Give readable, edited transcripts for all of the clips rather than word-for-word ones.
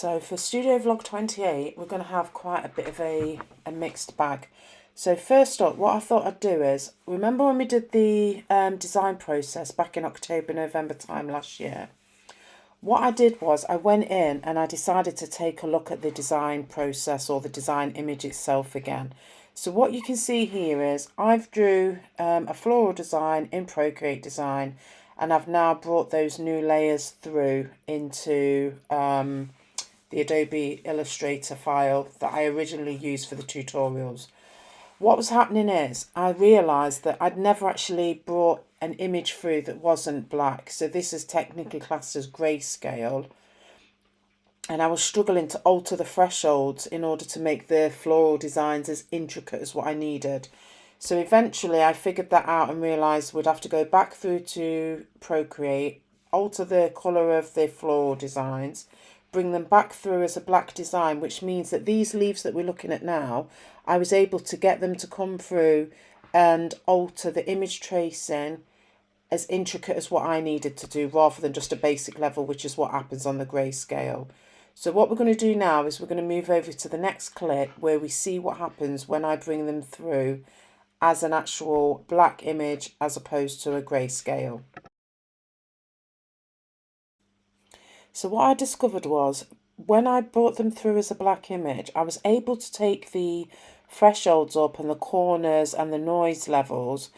So for Studio Vlog 28, we're going to have quite a bit of a mixed bag. So first up, what I thought I'd do is, remember when we did the design process back in October, November time last year? What I did was I went in and I decided to take a look at the design process or the design image itself again. So what you can see here is I've drew a floral design in Procreate Design, and I've now brought those new layers through into the Adobe Illustrator file that I originally used for the tutorials. What was happening is I realised that I'd never actually brought an image through that wasn't black. So this is technically classed as grayscale. And I was struggling to alter the thresholds in order to make the floral designs as intricate as what I needed. So eventually I figured that out and realised we'd have to go back through to Procreate, alter the colour of the floral designs, bring them back through as a black design, which means that these leaves that we're looking at now, I was able to get them to come through and alter the image tracing as intricate as what I needed to do, rather than just a basic level, which is what happens on the grayscale. So what we're going to do now is we're going to move over to the next clip where we see what happens when I bring them through as an actual black image as opposed to a grayscale. So what I discovered was when I brought them through as a black image, I was able to take the thresholds up and the corners and the noise levels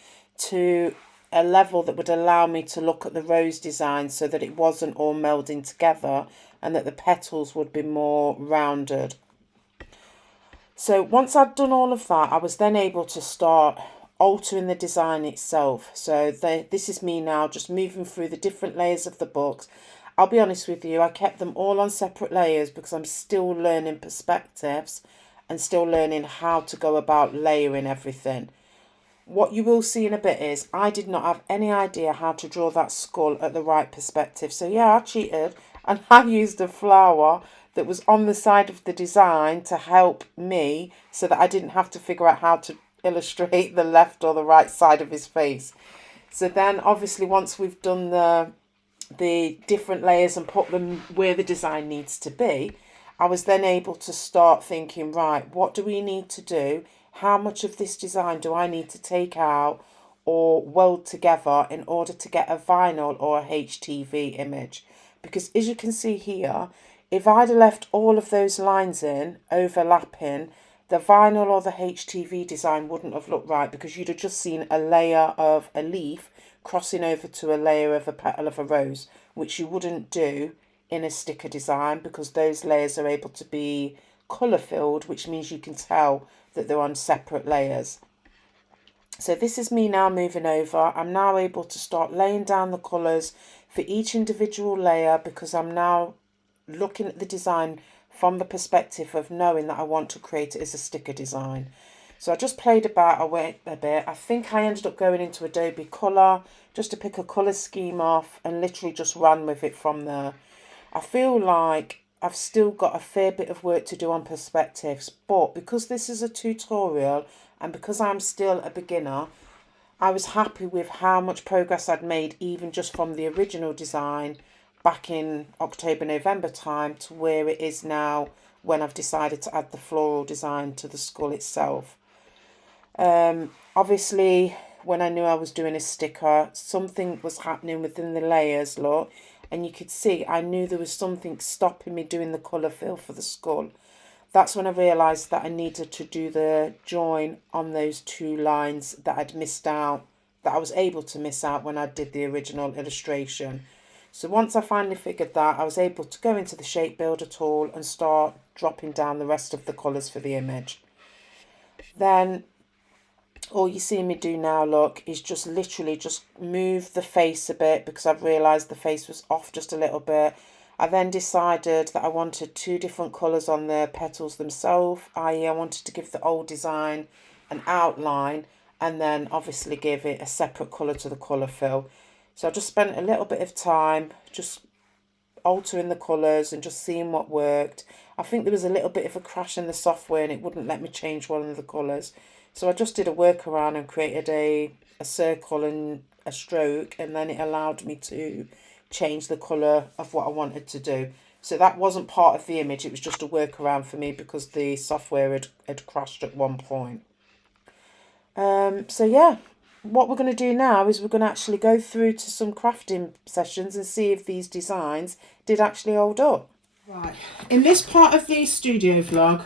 to a level that would allow me to look at the rose design so that it wasn't all melding together and that the petals would be more rounded. So once I'd done all of that, I was then able to start altering the design itself. So this is me now just moving through the different layers of the books. I'll be honest with you, I kept them all on separate layers because I'm still learning perspectives and still learning how to go about layering everything. What you will see in a bit is I did not have any idea how to draw that skull at the right perspective. So yeah, I cheated and I used a flower that was on the side of the design to help me so that I didn't have to figure out how to illustrate the left or the right side of his face. So then obviously once we've done the different layers and put them where the design needs to be, I was then able to start thinking, right, what do we need to do? How much of this design do I need to take out or weld together in order to get a vinyl or a HTV image? Because as you can see here, if I'd have left all of those lines in, overlapping, the vinyl or the HTV design wouldn't have looked right, because you'd have just seen a layer of a leaf crossing over to a layer of a petal of a rose, which you wouldn't do in a sticker design, because those layers are able to be colour filled, which means you can tell that they're on separate layers. So this is me now moving over. I'm now able to start laying down the colours for each individual layer, because I'm now looking at the design from the perspective of knowing that I want to create it as a sticker design. So I just played about a bit. I think I ended up going into Adobe Colour just to pick a colour scheme off and literally just ran with it from there. I feel like I've still got a fair bit of work to do on perspectives, but because this is a tutorial and because I'm still a beginner, I was happy with how much progress I'd made, even just from the original design back in October, November time to where it is now when I've decided to add the floral design to the skull itself. Obviously, when I knew I was doing a sticker, something was happening within the layers, look, and you could see I knew there was something stopping me doing the colour fill for the skull. That's when I realised that I needed to do the join on those two lines that I'd missed out, that I was able to miss out when I did the original illustration. So once I finally figured that, I was able to go into the shape builder tool and start dropping down the rest of the colours for the image. Then all you see me do now, look, is just literally just move the face a bit, because I've realised the face was off just a little bit. I then decided that I wanted two different colours on the petals themselves, i.e. I wanted to give the old design an outline and then obviously give it a separate colour to the colour fill. So I just spent a little bit of time just altering the colours and just seeing what worked. I think there was a little bit of a crash in the software and it wouldn't let me change one of the colours. So I just did a workaround and created a circle and a stroke, and then it allowed me to change the colour of what I wanted to do. So that wasn't part of the image, it was just a workaround for me because the software had crashed at one point. So yeah, what we're going to do now is we're going to actually go through to some crafting sessions and see if these designs did actually hold up. Right, in this part of the studio vlog,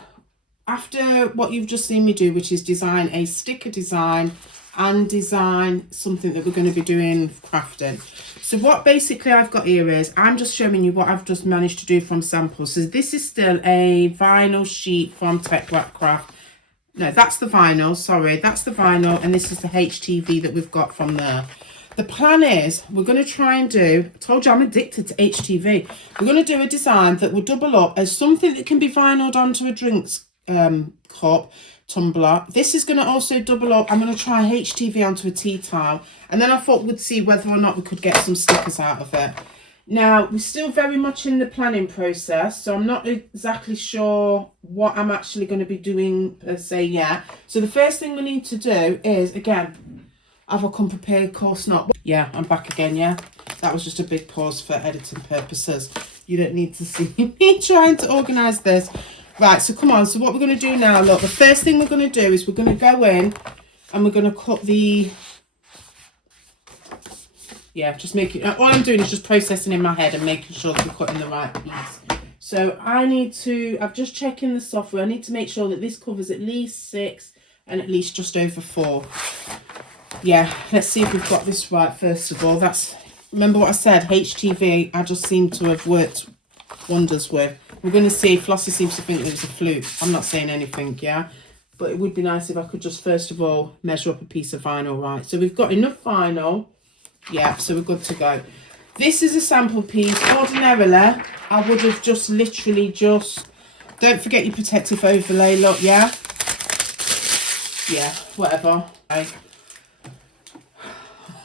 after what you've just seen me do, which is design a sticker design and design something that we're going to be doing crafting. So what basically I've got here is, I'm just showing you what I've just managed to do from samples. So this is still a vinyl sheet from Tech Wrap Craft. No, that's the vinyl, sorry, that's the vinyl, and this is the HTV that we've got from there. The plan is, we're going to try and do, I told you I'm addicted to HTV. We're going to do a design that will double up as something that can be vinyled onto a drinks cup, tumbler. This is going to also double up. I'm going to try HTV onto a tea towel, and then I thought we'd see whether or not we could get some stickers out of it. Now, we're still very much in the planning process, so I'm not exactly sure what I'm actually going to be doing per se yet. So the first thing we need to do is, again, have I come prepared? Of course not. Yeah, I'm back again, yeah? That was just a big pause for editing purposes. You don't need to see me trying to organise this. Right, so come on. So what we're going to do now, look, the first thing we're going to do is we're going to go in and we're going to cut the... Yeah, just making, all I'm doing is just processing in my head and making sure that we're cutting the right piece. So I need to, I've just checked in the software, I need to make sure that this covers at least 6 and at least just over 4. Yeah, let's see if we've got this right first of all. That's, remember what I said, HTV, I just seem to have worked wonders with. We're going to see, Flossie seems to think it was a fluke. I'm not saying anything, yeah? But it would be nice if I could just first of all measure up a piece of vinyl, right? So we've got enough vinyl. Yeah, so we're good to go. This is a sample piece. Ordinarily, I would have just literally just... Don't forget your protective overlay, look, yeah? Yeah, whatever. Okay.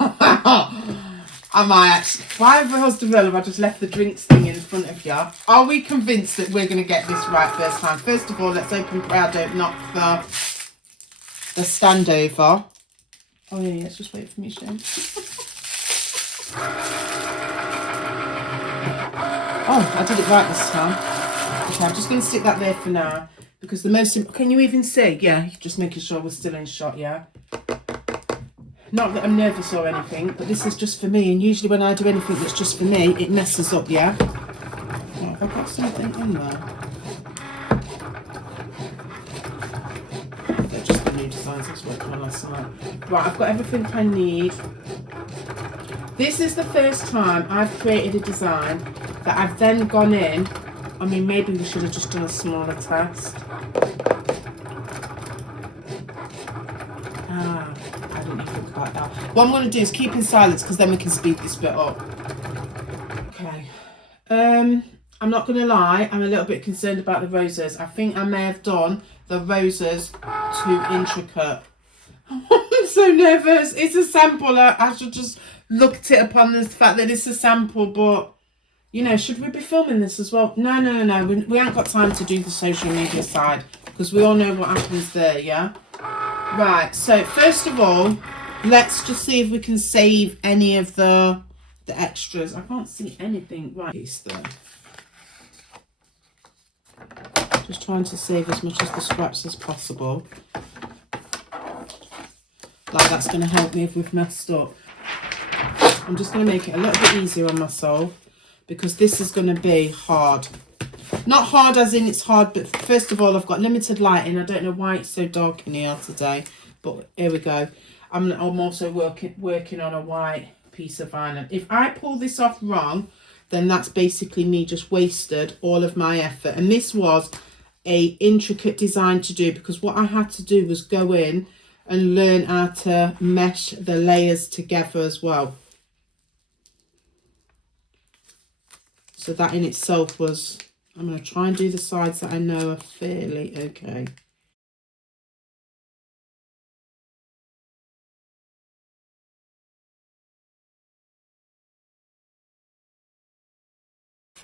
I might actually... Why the hell have I just left the drinks thing in front of you? Are we convinced that we're going to get this right first time? First of all, let's open proud, don't knock the stand over. Oh, yeah, let's just wait for me, Shane. Oh, I did it right this time. Okay, I'm just going to stick that there for now. Because the most... Can you even see? Yeah, just making sure we're still in shot, yeah? Not that I'm nervous or anything, but this is just for me. And usually when I do anything that's just for me, it messes up, yeah? Oh, have I got something in there? They're just the new designs I was working on last night. Right, I've got everything I need. This is the first time I've created a design that I've then gone in. I mean, maybe we should have just done a smaller test. Ah, I didn't even think about that. What I'm going to do is keep in silence because then we can speed this bit up. Okay. I'm not going to lie, I'm a little bit concerned about the roses. I think I may have done the roses too intricate. I'm so nervous. It's a sample. I should just look at it upon the fact that it's a sample, but you know, should we be filming this as well? No. We ain't got time to do the social media side because we all know what happens there, yeah? Right, so first of all, let's just see if we can save any of the extras. I can't see anything. Right, piece there. Just trying to save as much of the scraps as possible. Like that's going to help me if we've messed up. I'm just going to make it a little bit easier on myself because this is going to be hard. Not hard as in it's hard, but first of all, I've got limited lighting. I don't know why it's so dark in here today, but here we go. I'm also working on a white piece of vinyl. If I pull this off wrong, then that's basically me just wasted all of my effort. And this was a intricate design to do because what I had to do was go in and learn how to mesh the layers together as well. So that in itself was, I'm going to try and do the sides that I know are fairly okay.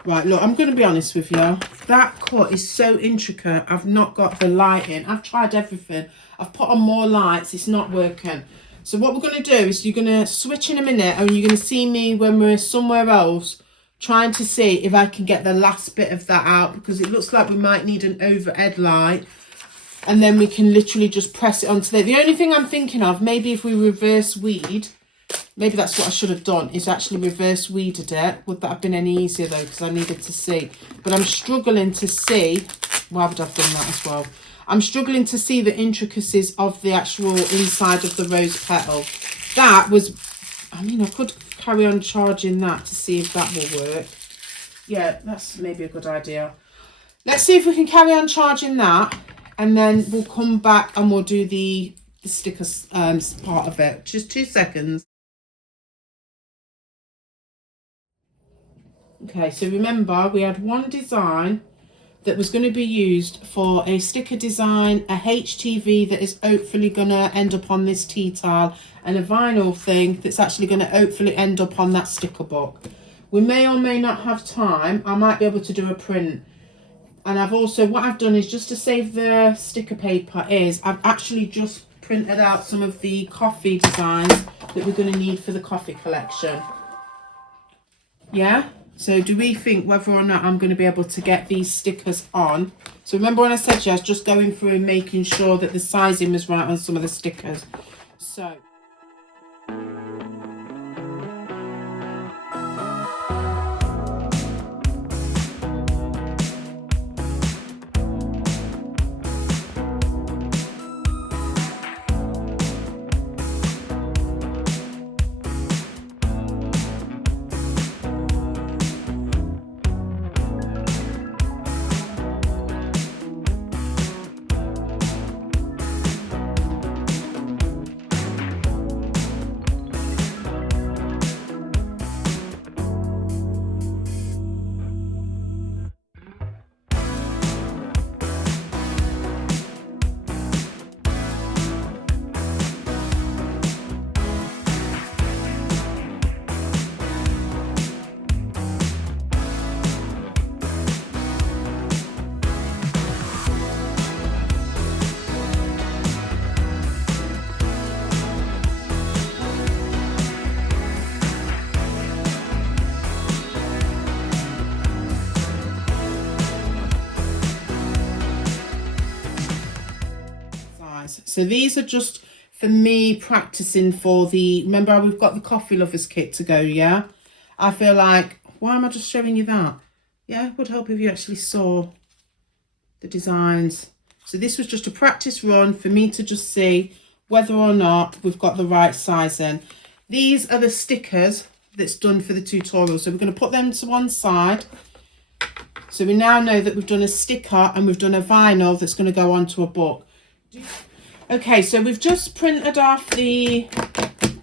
Right, look, I'm going to be honest with you. That cut is so intricate. I've not got the lighting. I've tried everything. I've put on more lights. It's not working. So what we're going to do is you're going to switch in a minute and you're going to see me when we're somewhere else trying to see if I can get the last bit of that out, because it looks like we might need an overhead light, and then we can literally just press it onto there. The only thing I'm thinking of, maybe if we reverse weed, maybe that's what I should have done, is actually reverse weeded it. Would that have been any easier though, because I needed to see. But I'm struggling to see, why would I have done that as well? I'm struggling to see the intricacies of the actual inside of the rose petal. That was, I mean, I could carry on charging that to see if that will work. Yeah, that's maybe a good idea. Let's see if we can carry on charging that, and then we'll come back and we'll do the stickers part of it. Just 2 seconds. Okay, so remember we had one design that was going to be used for a sticker design, a HTV that is hopefully going to end up on this tea towel, and a vinyl thing that's actually going to hopefully end up on that sticker book. We may or may not have time. I might be able to do a print. And I've also, what I've done is, just to save the sticker paper, is I've actually just printed out some of the coffee designs that we're going to need for the coffee collection. Yeah? So do we think whether or not I'm going to be able to get these stickers on? So remember when I said to you, I was just going through and making sure that the sizing was right on some of the stickers. So... So these are just for me practicing for the, remember how we've got the coffee lovers kit to go, yeah? I feel like, why am I just showing you that? Yeah, it would help if you actually saw the designs. So this was just a practice run for me to just see whether or not we've got the right sizing. These are the stickers that's done for the tutorial. So we're going to put them to one side. So we now know that we've done a sticker and we've done a vinyl that's going to go onto a book. Okay, so we've just printed off the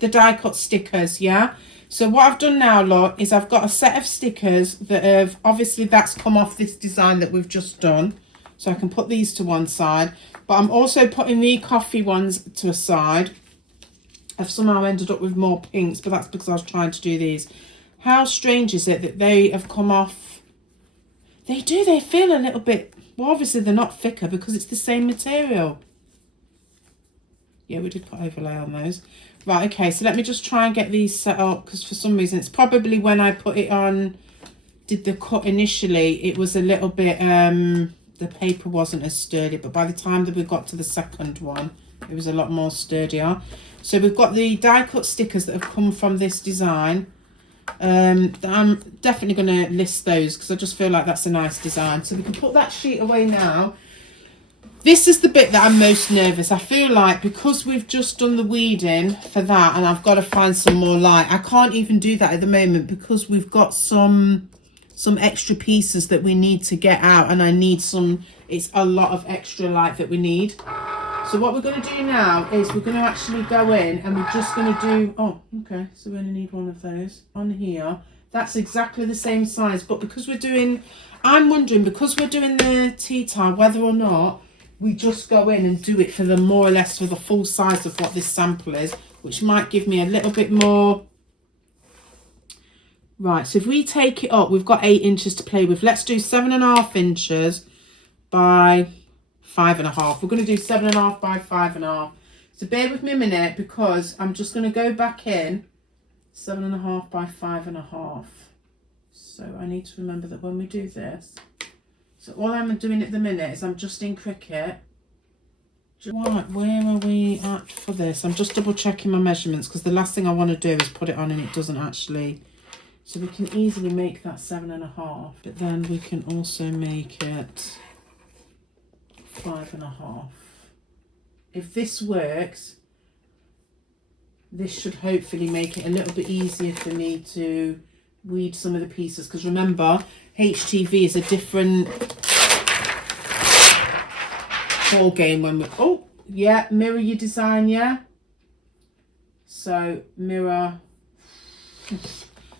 die cut stickers, yeah? So what I've done now, look, is I've got a set of stickers that have, obviously that's come off this design that we've just done. So I can put these to one side. But I'm also putting the coffee ones to a side. I've somehow ended up with more pinks, but that's because I was trying to do these. How strange is it that they have come off? They do, they feel a little bit, well, obviously they're not thicker because it's the same material. Yeah, we did put overlay on those. Right, okay, so let me just try and get these set up, because for some reason, it's probably when I put it on, did the cut initially, it was a little bit, the paper wasn't as sturdy, but by the time that we got to the second one, it was a lot more sturdier. So we've got the die cut stickers that have come from this design. I'm definitely going to list those because I just feel like that's a nice design. So we can put that sheet away now. This is the bit that I'm most nervous. I feel like because we've just done the weeding for that and I've got to find some more light, I can't even do that at the moment because we've got some extra pieces that we need to get out, and I need some, it's a lot of extra light that we need. So what we're going to do now is we're going to actually go in and we're just going to do, oh, okay, so we only need one of those on here. That's exactly the same size, but because we're doing, I'm wondering, because we're doing the tea towel, whether or not we just go in and do it for the more or less for the full size of what this sample is, which might give me a little bit more. Right, so if we take it up, we've got 8 inches to play with. Let's do 7.5 inches by 5.5. We're going to do 7.5 by 5.5. So bear with me a minute because I'm just going to go back in 7.5 by 5.5. So So I need to remember that when we do this, so all I'm doing at the minute is I'm just in Cricut. Right, where are we at for this? I'm just double checking my measurements because the last thing I want to do is put it on and it doesn't actually. So we can easily make that 7.5, but then we can also make it 5.5. If this works, this should hopefully make it a little bit easier for me to weed some of the pieces, because remember, HTV is a different ball game when we, oh yeah, mirror your design, yeah. So mirror,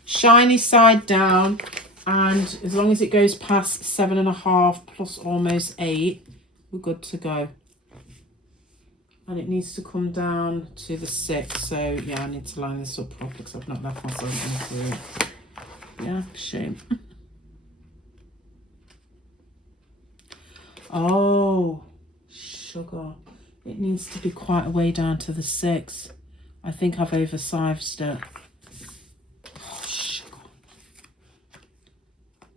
shiny side down, and as long as it goes past 7.5 plus almost 8, we're good to go. And it needs to come down to the 6, so yeah, I need to line this up properly because I've not left myself into it. Yeah, shame. Oh, sugar. It needs to be quite a way down to the 6. I think I've oversized it. Oh, sugar.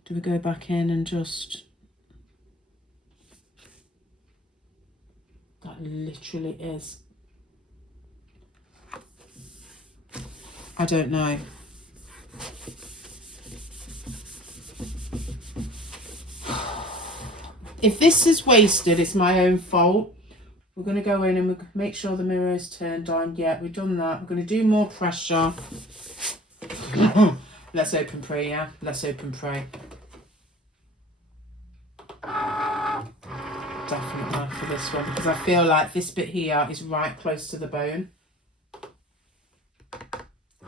Do we go back in and just... That literally is. I don't know. If this is wasted, it's my own fault. We're going to go in and we'll make sure the mirror is turned on. Yeah, we've done that. We're going to do more pressure. Let's open pray, yeah? Let's open pray. Definitely for this one, because I feel like this bit here is right close to the bone.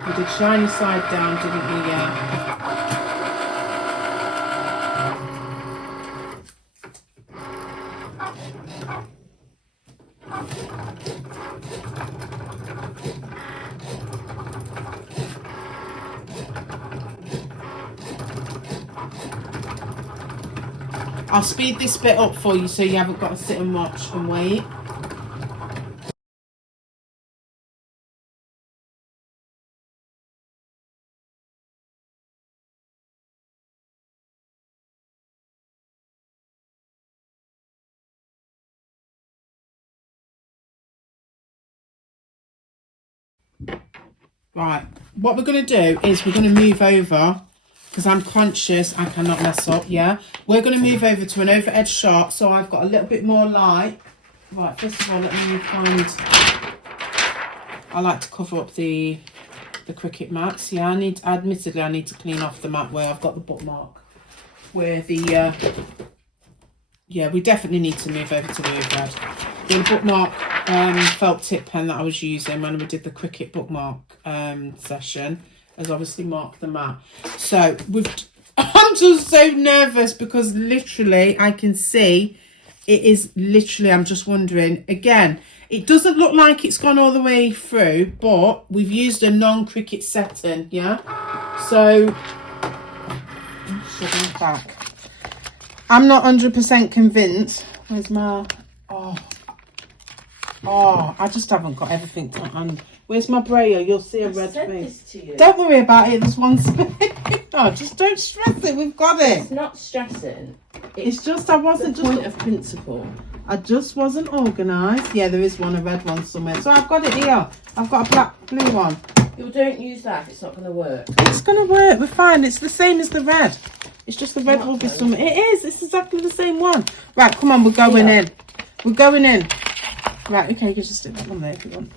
We did shiny side down, didn't we? Yeah. I'll speed this bit up for you so you haven't got to sit and watch and wait. Right, what we're going to do is we're going to move over, because I'm conscious I cannot mess up, yeah? We're going to move over to an overhead shot, so I've got a little bit more light. Right, first of all, let me find... I like to cover up the Cricut mats. Yeah, admittedly, I need to clean off the mat where I've got the bookmark. Where the... yeah, we definitely need to move over to the overhead. The bookmark felt tip pen that I was using when we did the Cricut bookmark session has obviously marked the mat. So I'm just so nervous because literally I can see it is literally, I'm just wondering, again, it doesn't look like it's gone all the way through, but we've used a non-Cricut setting, yeah? So, back. I'm not 100% convinced. Where's my, oh, I just haven't got everything to hand. Where's my braille? You'll see a red face. Don't worry about it. There's one space. Oh, just don't stress it. We've got it. It's not stressing. It's just I wasn't the point of principle. I just wasn't organised. Yeah, there is one, a red one somewhere. So I've got it here. I've got a black, blue one. You don't use that. It's not going to work. It's going to work. We're fine. It's the same as the red. It's just the red will be somewhere. It is. It's exactly the same one. Right, come on. We're going in. We're going in. Right, okay. You can just stick that one there if you want.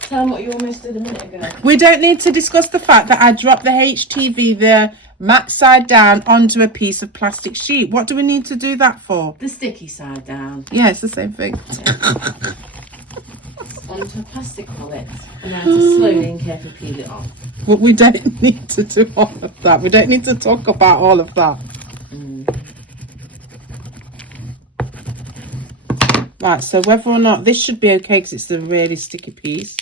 Tell them what you almost did a minute ago. We don't need to discuss the fact that I dropped the HTV, the mat side down, onto a piece of plastic sheet. What do we need to do that for? The sticky side down. Yeah, it's the same thing. Yeah. Onto a plastic palette. And now to slowly and carefully peel it off. But we don't need to do all of that. We don't need to talk about all of that. Right, so whether or not this should be okay because it's a really sticky piece.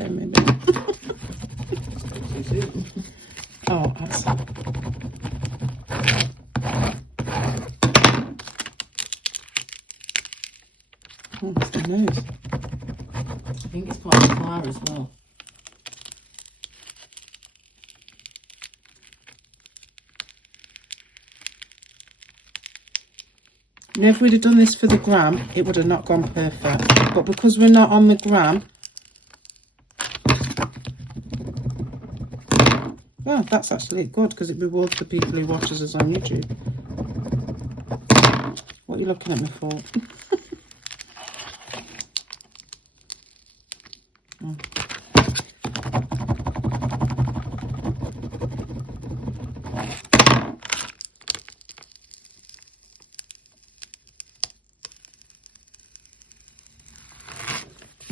Okay, maybe. Oh, that's... Oh, that's my nose. I think it's part of the flower as well. know, if we'd have done this for the gram, it would have not gone perfect. But because we're not on the gram, well, that's actually good because it rewards the people who watches us on YouTube. What are you looking at me for? Oh.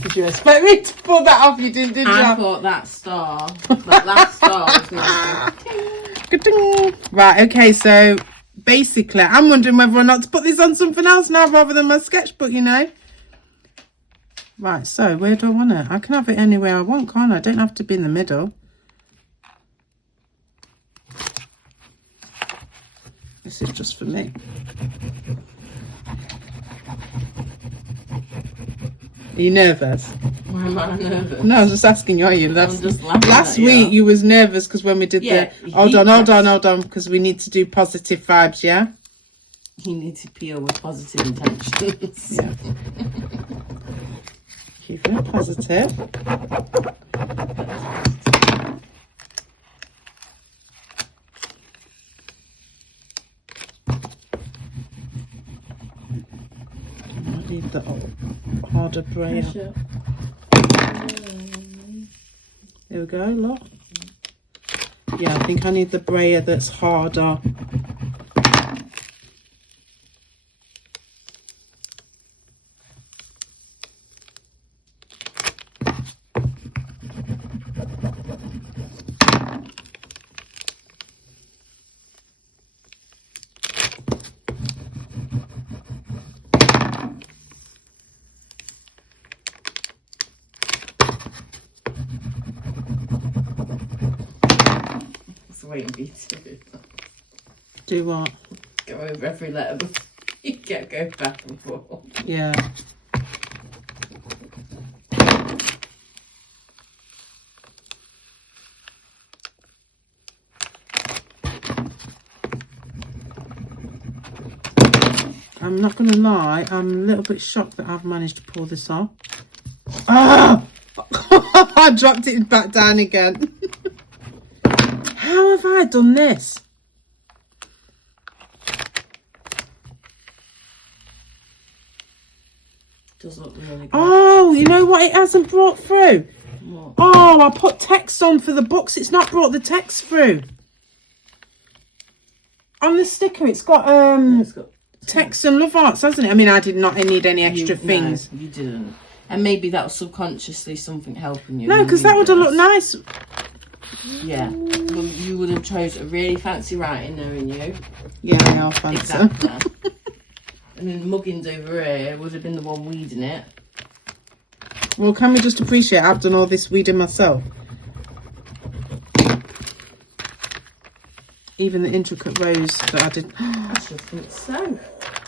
Did you expect me to pull that off? You didn't, did you? I thought that star, that last star was going to be... Right, okay, so basically, I'm wondering whether or not to put this on something else now rather than my sketchbook, you know. Right, so where do I want it? I can have it anywhere I want, can't I? I don't have to be in the middle. This is just for me. Are you nervous? Why am I nervous? No, I was just asking you, are you? I'm just laughing last at you. week you was nervous because when we did the hold on, because we need to do positive vibes, yeah? You need to peel with positive intentions. Yeah. Keeping it positive. I need the harder brayer. There we go, look. Yeah, I think I need the brayer that's harder. Waiting for you to do what? Go over every letter before you go back and forth. Yeah. I'm not going to lie, I'm a little bit shocked that I've managed to pull this off. Ah! I dropped it back down again. How have I done this? Does look really good. Oh, you know what it hasn't brought through? What? Oh, I put text on for the books. It's not brought the text through. On the sticker, it's got text and love arts, hasn't it? I mean, I did not need any extra things. No, you didn't. And maybe that was subconsciously something helping you. No, because that would have looked nice. Yeah, well, you would have chose a really fancy writing, knowing you. Yeah, I know, fancy. Exactly. And then Muggins over here would have been the one weeding it. Well, can we just appreciate I've done all this weeding myself? Even the intricate rows that I did. I should think so.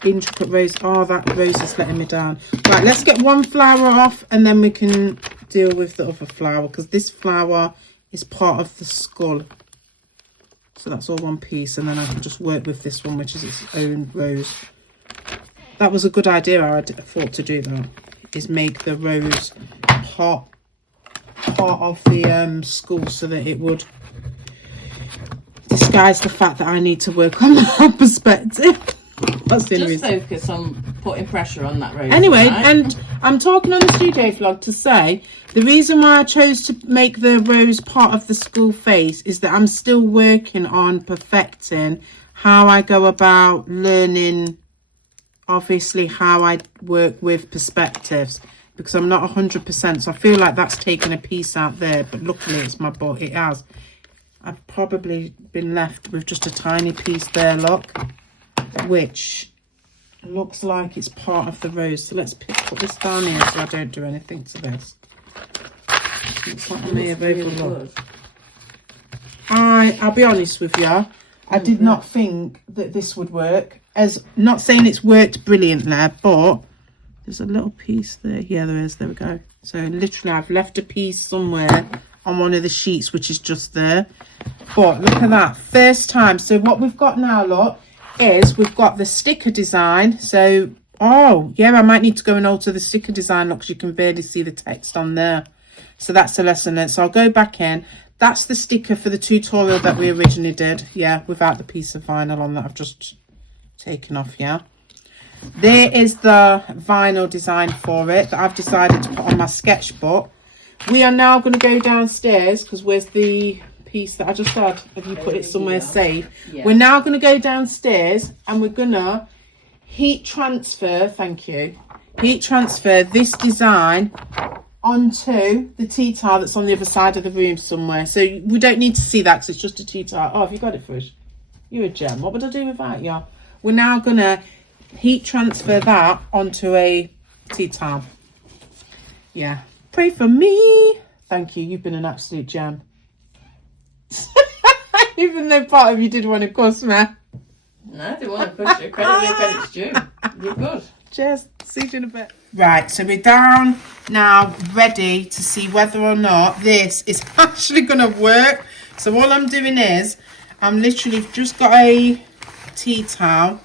Intricate rows. Oh, that rose is letting me down. Right, let's get one flower off and then we can deal with the other flower, because this flower is part of the skull. So that's all one piece, and then I can just work with this one, which is its own rose. That was a good idea. I thought to do that, is make the rose part of the skull, so that it would disguise the fact that I need to work on that perspective. That's the just focus on putting pressure on that rose. Anyway, right? and I'm talking on the studio vlog to say the reason why I chose to make the rose part of the skull face is that I'm still working on perfecting how I go about learning, obviously, how I work with perspectives, because I'm not 100%. So I feel like that's taken a piece out there, but luckily it's my butt. It has. I've probably been left with just a tiny piece there, look, which looks like it's part of the rose. So let's put this down here so I don't do anything to this. Looks like I may have overlooked. I'll be honest with you, I did not think that this would work. As not saying it's worked brilliantly, but there's a little piece there. Yeah, there is. There we go. So literally I've left a piece somewhere on one of the sheets, which is just there. But look at that, first time. So what we've got now, look, is we've got the sticker design. So, oh, yeah, I might need to go and alter the sticker design because you can barely see the text on there. So that's a lesson learned. So I'll go back in. That's the sticker for the tutorial that we originally did. Yeah, without the piece of vinyl on that I've just taken off, yeah. There is the vinyl design for it that I've decided to put on my sketchbook. We are now going to go downstairs because where's the piece that I just had? Have you put it somewhere safe? Yeah. We're now going to go downstairs and we're going to heat transfer, thank you, heat transfer this design onto the tea towel that's on the other side of the room somewhere. So we don't need to see that because it's just a tea towel. Oh, have you got it, Frisch? You're a gem. What would I do without you? We're now going to heat transfer that onto a tea towel. Yeah. Pray for me. Thank you. You've been an absolute gem. Even though part of you did want to cuss me. No, I didn't want to push it. Credit where credit's due. You're good. Cheers. See you in a bit. Right, so we're down now, ready to see whether or not this is actually going to work. So all I'm doing is, I'm literally just got a tea towel.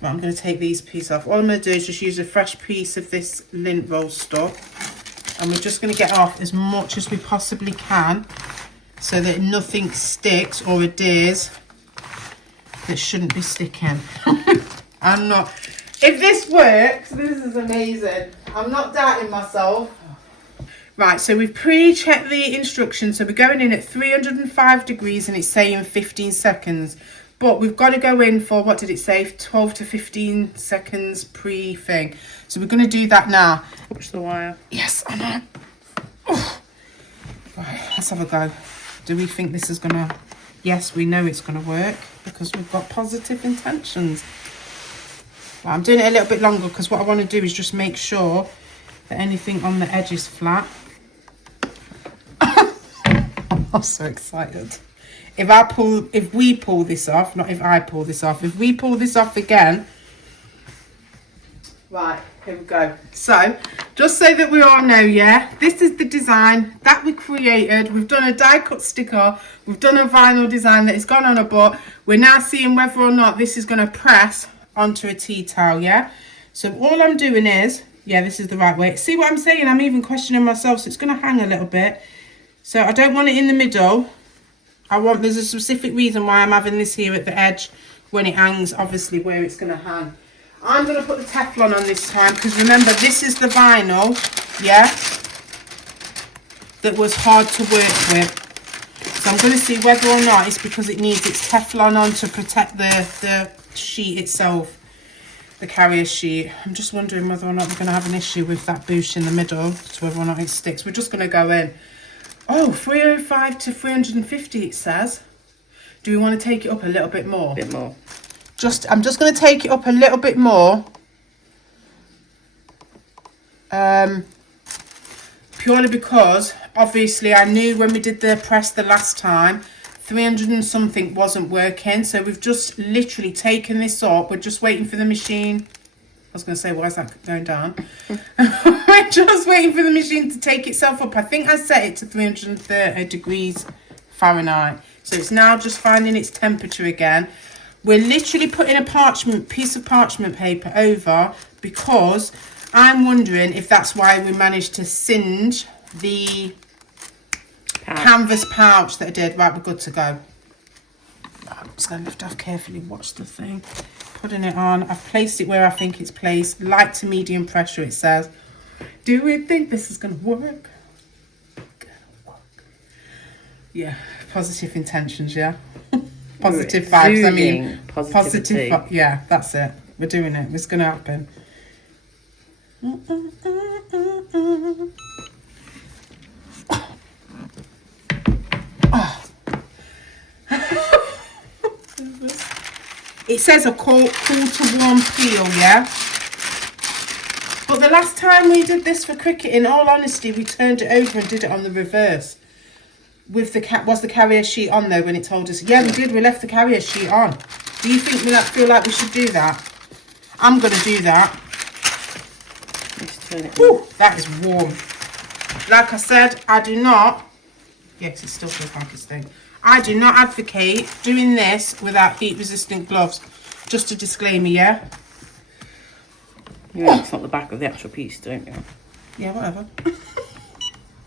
But I'm going to take these pieces off. All I'm going to do is just use a fresh piece of this lint roll stuff. And we're just going to get off as much as we possibly can so that nothing sticks or adheres that shouldn't be sticking. I'm not... If this works, this is amazing. I'm not doubting myself. Right, so we've pre-checked the instructions. So we're going in at 305 degrees and it's saying 15 seconds. But we've got to go in for, what did it say? 12 to 15 seconds pre-thing. So we're going to do that now. Push the wire. Yes, I know. Oh. Right, let's have a go. Do we think this is going to... Yes, we know it's going to work because we've got positive intentions. Well, I'm doing it a little bit longer because what I want to do is just make sure that anything on the edge is flat. I'm so excited. If we pull this off, not if I pull this off, if we pull this off again. Right, here we go. So, just so that we all know, yeah, this is the design that we created. We've done a die cut sticker. We've done a vinyl design that has gone on a book. We're now seeing whether or not this is going to press onto a tea towel, yeah. So all I'm doing is, yeah, this is the right way. See what I'm saying? I'm even questioning myself, so it's going to hang a little bit. So I don't want it in the middle. There's a specific reason why I'm having this here at the edge when it hangs, obviously where it's going to hang. I'm going to put the Teflon on this time because remember, this is the vinyl, yeah, that was hard to work with. So I'm going to see whether or not it's because it needs its Teflon on to protect the sheet itself, the carrier sheet. I'm just wondering whether or not we're going to have an issue with that boosh in the middle, to whether or not it sticks. We're just going to go in. Oh, 305 to 350 it says. Do we want to take it up a little bit more? A bit more. I'm just going to take it up a little bit more. Purely because obviously I knew when we did the press the last time 300 and something wasn't working, so we've just literally taken this up. We're just waiting for the machine. I was going to say, why is that going down? We're just waiting for the machine to take itself up. I think I set it to 330 degrees Fahrenheit, so it's now just finding its temperature again. We're literally putting a piece of parchment paper over because I'm wondering if that's why we managed to singe the canvas pouch that I did. Right, we're good to go. I'm just going to lift off carefully, watch the thing. Putting it on. I've placed it where I think it's placed. Light to medium pressure, it says. Do we think this is going to work? Yeah, positive intentions, yeah. Positive vibes, I mean. Positive, yeah, that's it. We're doing it. It's going to happen. It says a cool to warm peel, yeah? But the last time we did this for Cricut, in all honesty, we turned it over and did it on the reverse. With was the carrier sheet on though when it told us? Yeah, we did. We left the carrier sheet on. Do you think we feel like we should do that? I'm going to do that. Let's turn it. Ooh, that is warm. Like I said, I do not... Yes, it still feels like it's thing. I do not advocate doing this without heat resistant gloves. Just a disclaimer, yeah? You know, it's not the back of the actual piece, don't you? Yeah, whatever.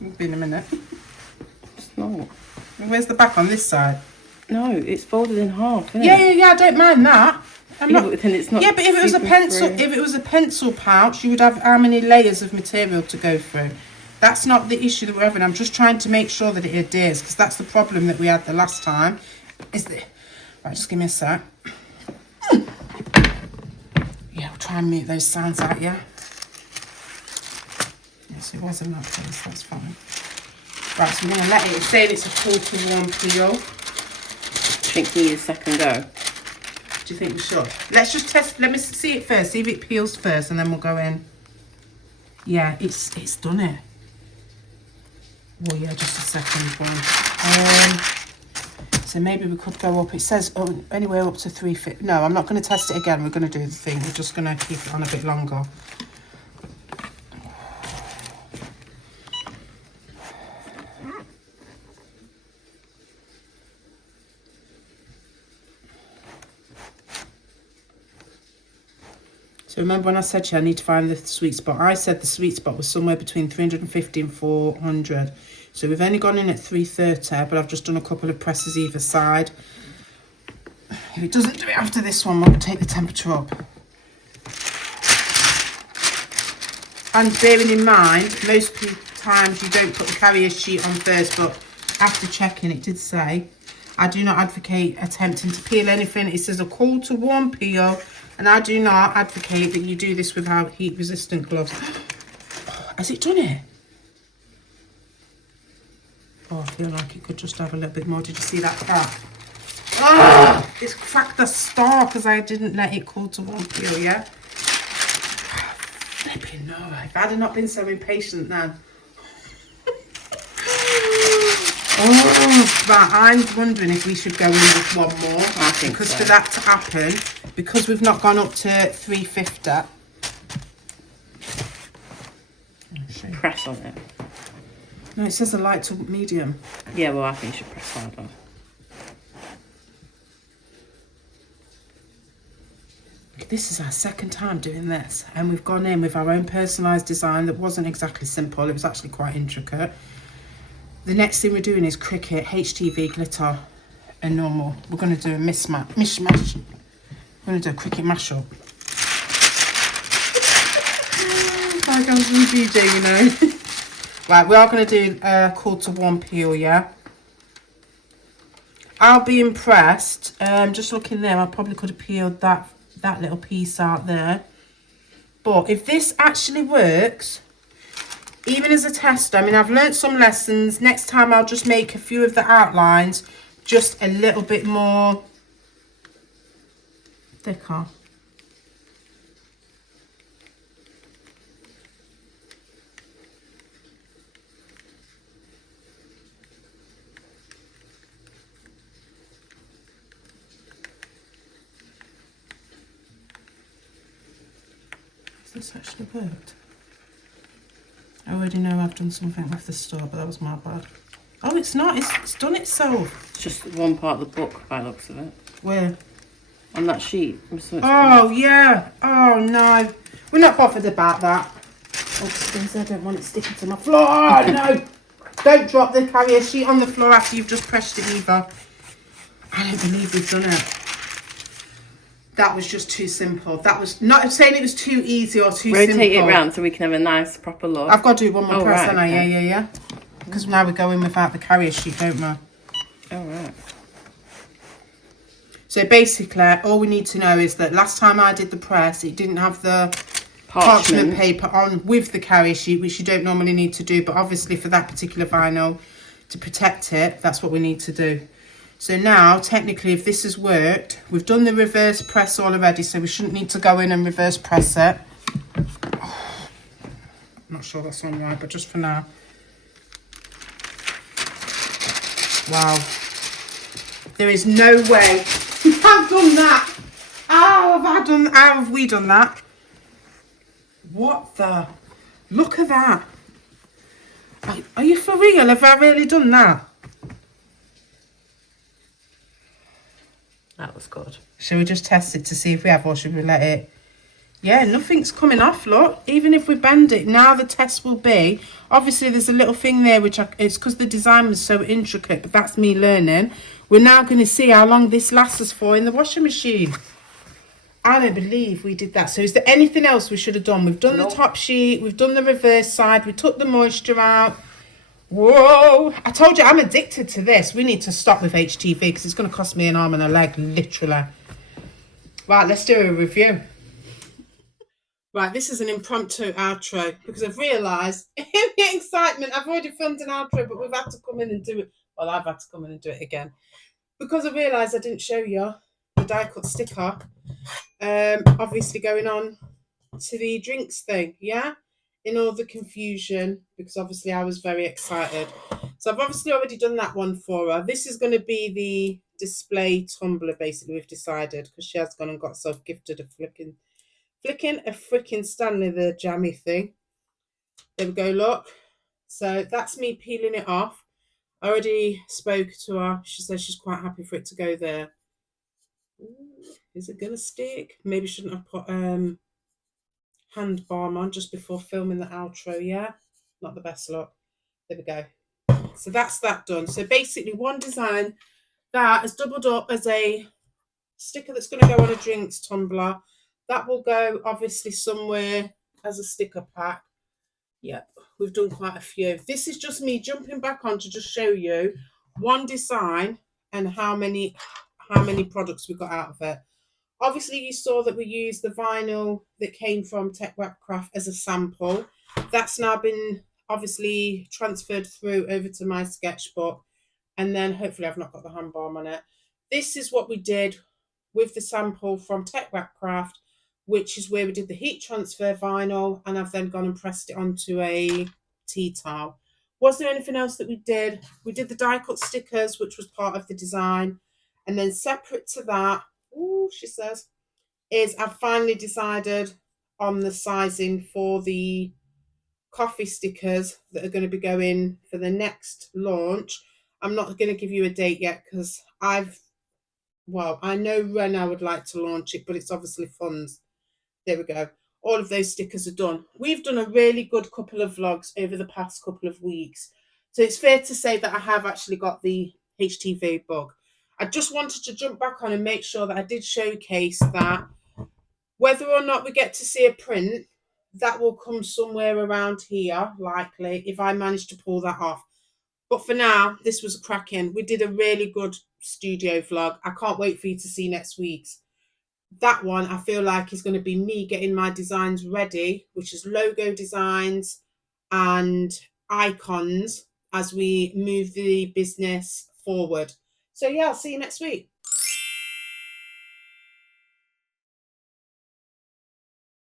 It'll be in a minute. It's not. Where's the back on this side? No, it's folded in half, isn't Yeah, it? I don't mind that. But then it's not. Yeah, but if it was a pencil, through. if it was a pencil pouch, you would have how many layers of material to go through? That's not the issue that we're having. I'm just trying to make sure that it adheres, because that's the problem that we had the last time. Is that right? Just give me a sec. Yeah, we'll try and mute those sounds out. Yeah. Yes, it was in that place. That's fine. Right, so we're gonna let it. It's saying it's a 4-to-1 peel. I think we need a second go. Do you think we should? Let's just test. Let me see it first. See if it peels first, and then we'll go in. Yeah, it's done it. Well, yeah, just a second one. So maybe we could go up. It says anywhere up to 350. No, I'm not going to test it again. We're going to do the thing. We're just going to keep it on a bit longer. So remember when I said to you I need to find the sweet spot? I said the sweet spot was somewhere between 350 and 400. So we've only gone in at 330, but I've just done a couple of presses either side. If it doesn't do it after this one, we'll take the temperature up. And bearing in mind, most times you don't put the carrier sheet on first, but after checking, it did say, I do not advocate attempting to peel anything. It says a call to warm peel, and I do not advocate that you do this without heat-resistant gloves. Has it done it? Oh, I feel like it could just have a little bit more. Did you see that crack? Oh, it's cracked the star because I didn't let it cool to one peel, yeah? Flipping no, if I'd have not been so impatient then. Oh, right, I'm wondering if we should go in with one more. I think because so. for that to happen, because we've not gone up to 350. Press on it. No, it says a light to medium. Yeah, well, I think you should press harder. This is our second time doing this, and we've gone in with our own personalised design that wasn't exactly simple. It was actually quite intricate. The next thing we're doing is Cricut, HTV, glitter, and normal. We're going to do a mishmash. We're going to do a Cricut mashup. Like I'm from DJ, you know. Right, we are going to do a call to one peel, yeah? I'll be impressed. Just looking there, I probably could have peeled that little piece out there. But if this actually works, even as a test, I mean, I've learnt some lessons. Next time I'll just make a few of the outlines just a little bit more thicker. Has this actually worked? I already know I've done something with the store, but that was my bad. Oh, it's not. It's done itself. It's just one part of the book by the looks of it. Where? On that sheet. Oh, yeah. Oh, no. We're not bothered about that. Oh, I don't want it sticking to my floor. Oh, no. Don't drop the carrier sheet on the floor after you've just pressed it either. I don't believe we've done it. That was just too simple. That was not saying it was too easy or too simple. Rotate it round so we can have a nice proper look. I've got to do one more press, right, haven't I? okay. Yeah. Because now we're going without the carrier sheet, don't we? Oh, right. So basically, all we need to know is that last time I did the press, it didn't have the parchment paper on with the carrier sheet, which you don't normally need to do. But obviously for that particular vinyl, to protect it, that's what we need to do. So now, technically, if this has worked, we've done the reverse press already, so we shouldn't need to go in and reverse press it. Oh, I'm not sure that's on right, but just for now. Wow. There is no way I've done that. How have we done that? What the? Look at that. Are you for real? Have I really done that? That was good. Shall we just test it to see if we have, or should we let it? Yeah, nothing's coming off, look. Even if we bend it, now the test will be, obviously there's a little thing there, which it's because the design was so intricate, but that's me learning. We're now going to see how long this lasts us for in the washing machine. I don't believe we did that. So is there anything else we should have done? We've done the top sheet, we've done the reverse side, we took the moisture out. Whoa, I told you I'm addicted to this. We need to stop with HTV because it's going to cost me an arm and a leg, literally. Right, let's do a review. Right, this is an impromptu outro because I've realised in the excitement, I've already filmed an outro, but we've had to come in and do it. Well, I've had to come in and do it again because I realised I didn't show you the die cut sticker. Obviously going on to the drinks thing, yeah? In all the confusion, because obviously I was very excited. So I've obviously already done that one for her. This is going to be the display tumbler, basically, we've decided, because she has gone and got herself gifted a flicking a freaking Stanley, the jammy thing. There we go, look. So that's me peeling it off. I already spoke to her. She says she's quite happy for it to go there. Ooh, is it gonna stick? Maybe shouldn't have put hand balm on just before filming the outro. Yeah, not the best look. There we go. So that's that done. So basically one design that has doubled up as a sticker that's going to go on a drinks tumbler. That will go obviously somewhere as a sticker pack. Yep, we've done quite a few. This is just me jumping back on to just show you one design and how many products we got out of it. Obviously, you saw that we used the vinyl that came from Tech Wrap Craft as a sample. That's now been obviously transferred through over to my sketchbook. And then hopefully I've not got the hand balm on it. This is what we did with the sample from Tech Wrap Craft, which is where we did the heat transfer vinyl, and I've then gone and pressed it onto a tea towel. Was there anything else that we did? We did the die cut stickers, which was part of the design. And then separate to that, ooh, she says, is I've finally decided on the sizing for the coffee stickers that are going to be going for the next launch. I'm not going to give you a date yet because I know when I would like to launch it, but it's obviously funds. There we go. All of those stickers are done. We've done a really good couple of vlogs over the past couple of weeks. So it's fair to say that I have actually got the HTV bug. I just wanted to jump back on and make sure that I did showcase that whether or not we get to see a print, that will come somewhere around here, likely, if I manage to pull that off. But for now, this was a cracking. We did a really good studio vlog. I can't wait for you to see next week's. That one, I feel like, is going to be me getting my designs ready, which is logo designs and icons as we move the business forward. So yeah, I'll see you next week.